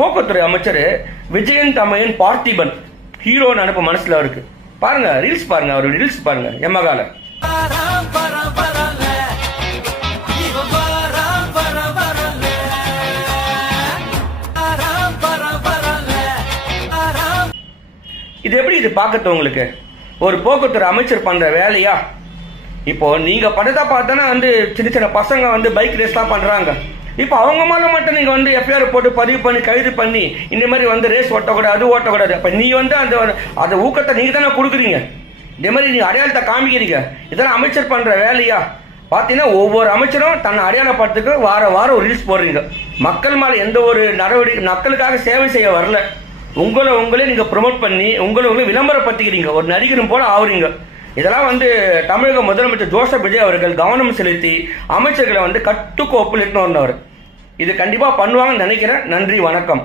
போக்குவரத்துறை அமைச்சர் விஜயன் தமையன் பார்த்திபன் ஹீரோன்னு அனுப்ப மனசுல இருக்கு. பாருங்க ரீல்ஸ் பாருங்க, அவர் ரீல்ஸ் பாருங்க. எம்மகால இது எப்படி இது பார்க்கறது உங்களுக்கு ஒரு போக்குவரத்துறை அமைச்சர் பண்ற வேலையா? இப்போ நீங்க படத்தை பார்த்தோன்னா சின்ன சின்ன பசங்க பைக் ரேஸ்லாம் பண்றாங்க. இப்போ அவங்க மேல மட்டும் நீங்க எஃப்ஐஆர் போட்டு பதிவு பண்ணி கைது பண்ணி இந்த மாதிரி ரேஸ் ஓட்டக்கூடாது, அது ஓட்டக்கூடாது. அப்ப நீ அந்த ஊக்கத்தை நீங்க தானே கொடுக்குறீங்க. இதே மாதிரி நீங்க அடையாளத்தை காமிக்கிறீங்க. இதெல்லாம் அமைச்சர் பண்ற வேலையா? பாத்தீங்கன்னா ஒவ்வொரு அமைச்சரும் தன்னை அடையாளப்படுத்துக்கு வாரம் ஒரு ரீல்ஸ் போடுறீங்க. மக்கள் மேல எந்த ஒரு நடவடிக்கை, மக்களுக்காக சேவை செய்ய வரல. உங்களே நீங்க ப்ரொமோட் பண்ணி உங்களை விளம்பரப்படுத்திக்கிறீங்க. ஒரு நடிகரும் போல ஆகுறீங்க. இதெல்லாம் தமிழக முதலமைச்சர் ஜோசப் விஜய் அவர்கள் கவனம் செலுத்தி அமைச்சர்களை கட்டுக்கோப்பில் இட்டு வந்தவர். இது கண்டிப்பா பண்ணுவாங்கன்னு நினைக்கிறேன். நன்றி, வணக்கம்.